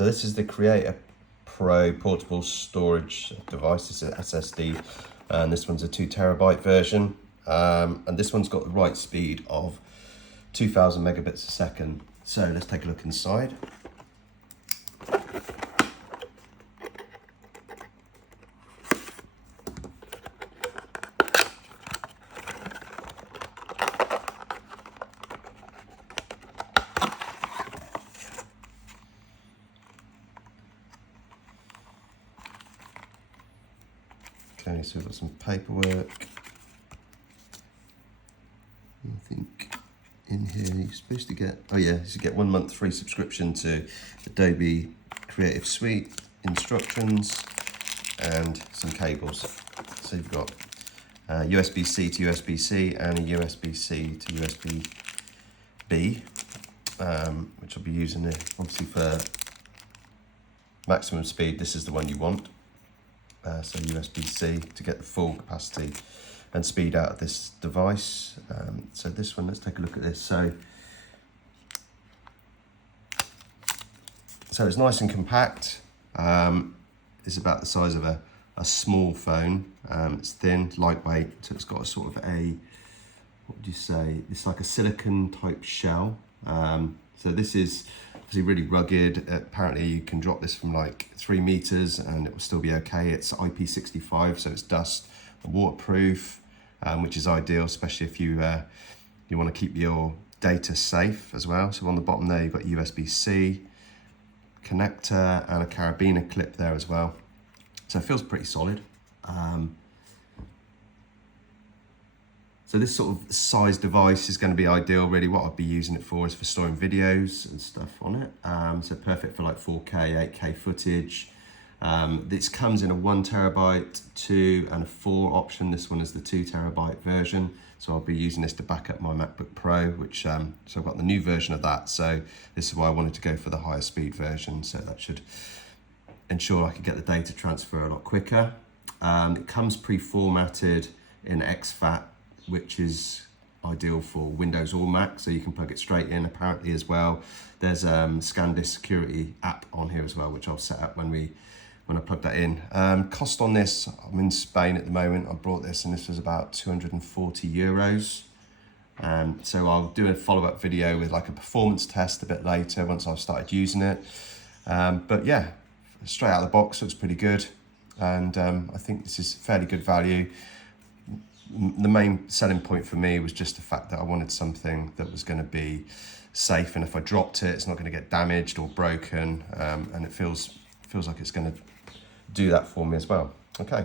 So this is the Creator Pro portable storage device. It's an SSD, and this one's a 2 terabyte version. And this one's got the right speed of 2000 megabits a second. So let's take a look inside. Okay, so we've got some paperwork. I think in here you're supposed to get, oh yeah, you get 1 month free subscription to Adobe Creative Suite, instructions, and some cables. So you've got USB-C to USB-C and a USB-C to USB-B, which I'll be using obviously for maximum speed. This is the one you want. So USB-C to get the full capacity and speed out of this device. So this one, let's take a look at this. So it's nice and compact. It's about the size of a small phone. It's thin, lightweight, so it's got a sort of a, what would you say? It's like a silicon type shell. So this is obviously really rugged. Apparently you can drop this from like 3 meters and it will still be okay. It's IP65, so it's dust and waterproof, which is ideal, especially if you want to keep your data safe as well. So on the bottom there, you've got USB-C connector and a carabiner clip there as well. So it feels pretty solid. So this sort of size device is going to be ideal, really. What I'd be using it for is for storing videos and stuff on it. So perfect for like 4K, 8K footage. This comes in a 1 terabyte, 2 and a 4 option. This one is the 2 terabyte version. So I'll be using this to back up my MacBook Pro, which, so I've got the new version of that. So this is why I wanted to go for the higher speed version. So that should ensure I could get the data transfer a lot quicker. It comes pre-formatted in exFAT, which is ideal for Windows or Mac, so you can plug it straight in apparently as well. There's SanDisk security app on here as well, which I'll set up when I plug that in. Cost on this, I'm in Spain at the moment. I brought this and this was about 240 euros. So I'll do a follow-up video with like a performance test a bit later once I've started using it. But yeah, straight out of the box, looks pretty good. And I think this is fairly good value. The main selling point for me was just the fact that I wanted something that was going to be safe, and if I dropped it, it's not going to get damaged or broken, and it feels like it's going to do that for me as well. Okay.